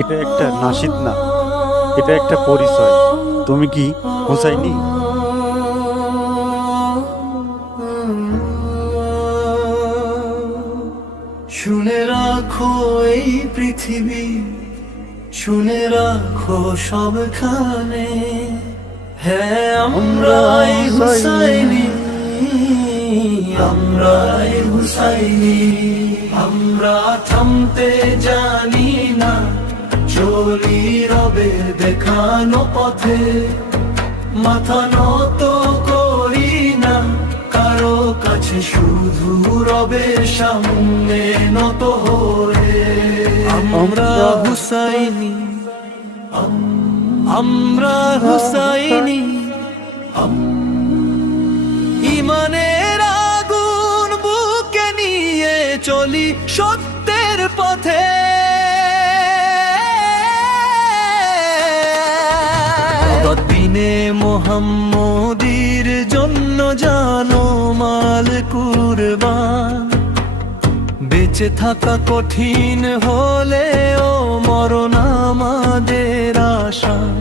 এটা একটা নাশিদ না, এটা একটা পরিচয়। তুমি কি হুসাইনি? শুনে রাখো এই পৃথিবী, শুনে রাখো সবখানে, হ্যাঁ আমরাই হুসাইনি, আমরাই হুসাইনি। আমরা থামতে জানি না, চলি রবের দেখানো পথে, মাথা নত করি না কারো কাছে, শুধু রবের সামনে নত হয়ে। আমরা হুসাইনি, আমরা হুসাইনি, ইমানের আগুন বুকে নিয়ে চলি সত্যের পথে। দিনে মোহাম্মদীর জন্য জানো মাল কুরবান, বেঁচে থাকা কঠিন হলেও মরণ আমাদের আশান।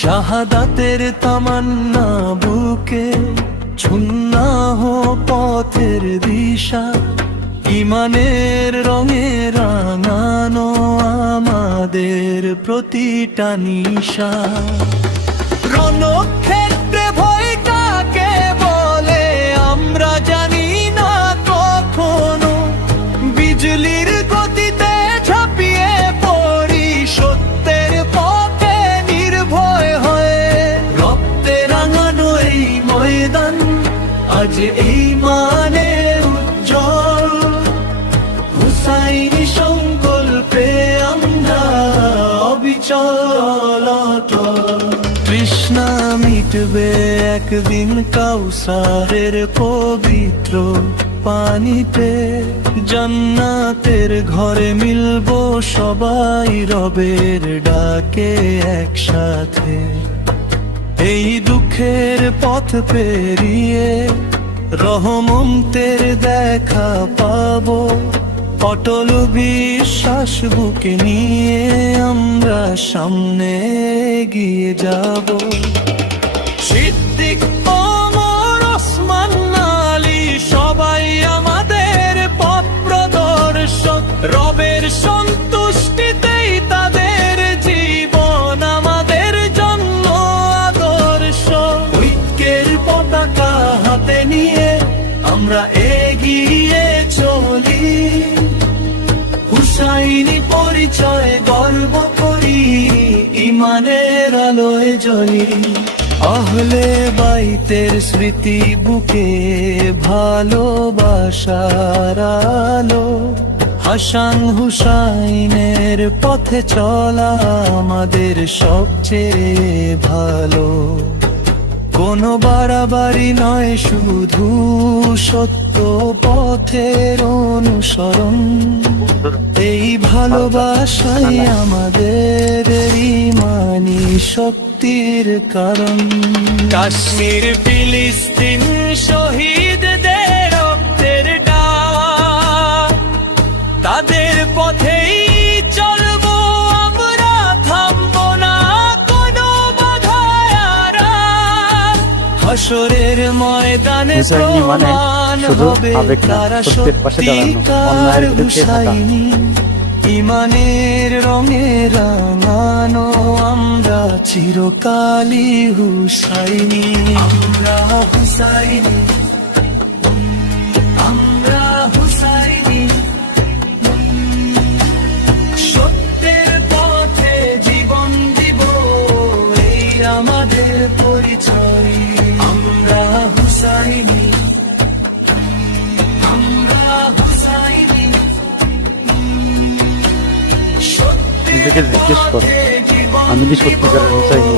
শাহাদাতের তামান্না বুকে, ছুন্না হো পথের দিশা, ইমানের রঙে রাঙানো আমাদের প্রতিটা নিশা। রণক্ষেত্রে ভয় কাকে বলে আমরা জানি না কখনো, বিজলির গতিতে ঝাঁপিয়ে পড়ি সত্যের পথে নির্ভয় হয়ে। রক্তে রাঙানো এই ময়দান আজ এই মানে উজ্জ্বল, হুসাইনি সংকল্পে আমরা অবিচল অটল। তৃষ্ণা মিটবে একদিন কাউসারের পবিত্র পানিতে, জান্নাতের ঘরে মিলবো সবাই রবের ডাকে একসাথে। এই দুঃখের পথ পেরিয়ে রহমতের দেখা পাবো, অটল বিশ্বাস বুকে নিয়ে আমরা সামনে এগিয়ে যাব। সিদ্দিক, ওমর, ওসমান, আলী সবাই আমাদের পথ প্রদর্শক, রবের সন্তুষ্টিতেই তাদের জীবন আমাদের জন্য আদর্শ। ঐক্যের পতাকা হাতে নিয়ে আমরা এগিয়ে চলি, হুসাইনি পরিচয় গর্ব করি, ইমানের আলোয় জ্বলি। আহলে বাইতের স্মৃতি বুকে ভালোবাসার আলো, হাসান হুসাইনের পথে চলা আমাদের সবচেয়ে ভালো। কোনো বাড়াবাড়ি নয়, শুধু সত্য পথের অনুসরণ, এই ভালোবাসাই আমাদের ইমানি শক্তির কারণ। কাশ্মীর, ফিলিস্তিন শহীদদের রক্তের ডাক, তাদের পথেই চলবো আমরা, থামবো না কোনো বাধায় আর। হাসরের ময়দানে প্রমাণ হবে তারা সত্যিকার হুসাইনি, ইমানের রঙে রাঙানো আমরা চিরকালই হুসাইনি। আমরা হুসাইনি, আমরা হুসাইনি, সত্যের পথে জীবন দিব, এই আমাদের পরিচয়। আমরা হুসাইনি, আমরা হুসাইনি, নিজেকে জিজ্ঞেস করো, আমি কি সত্যিকারের হুসাইনি?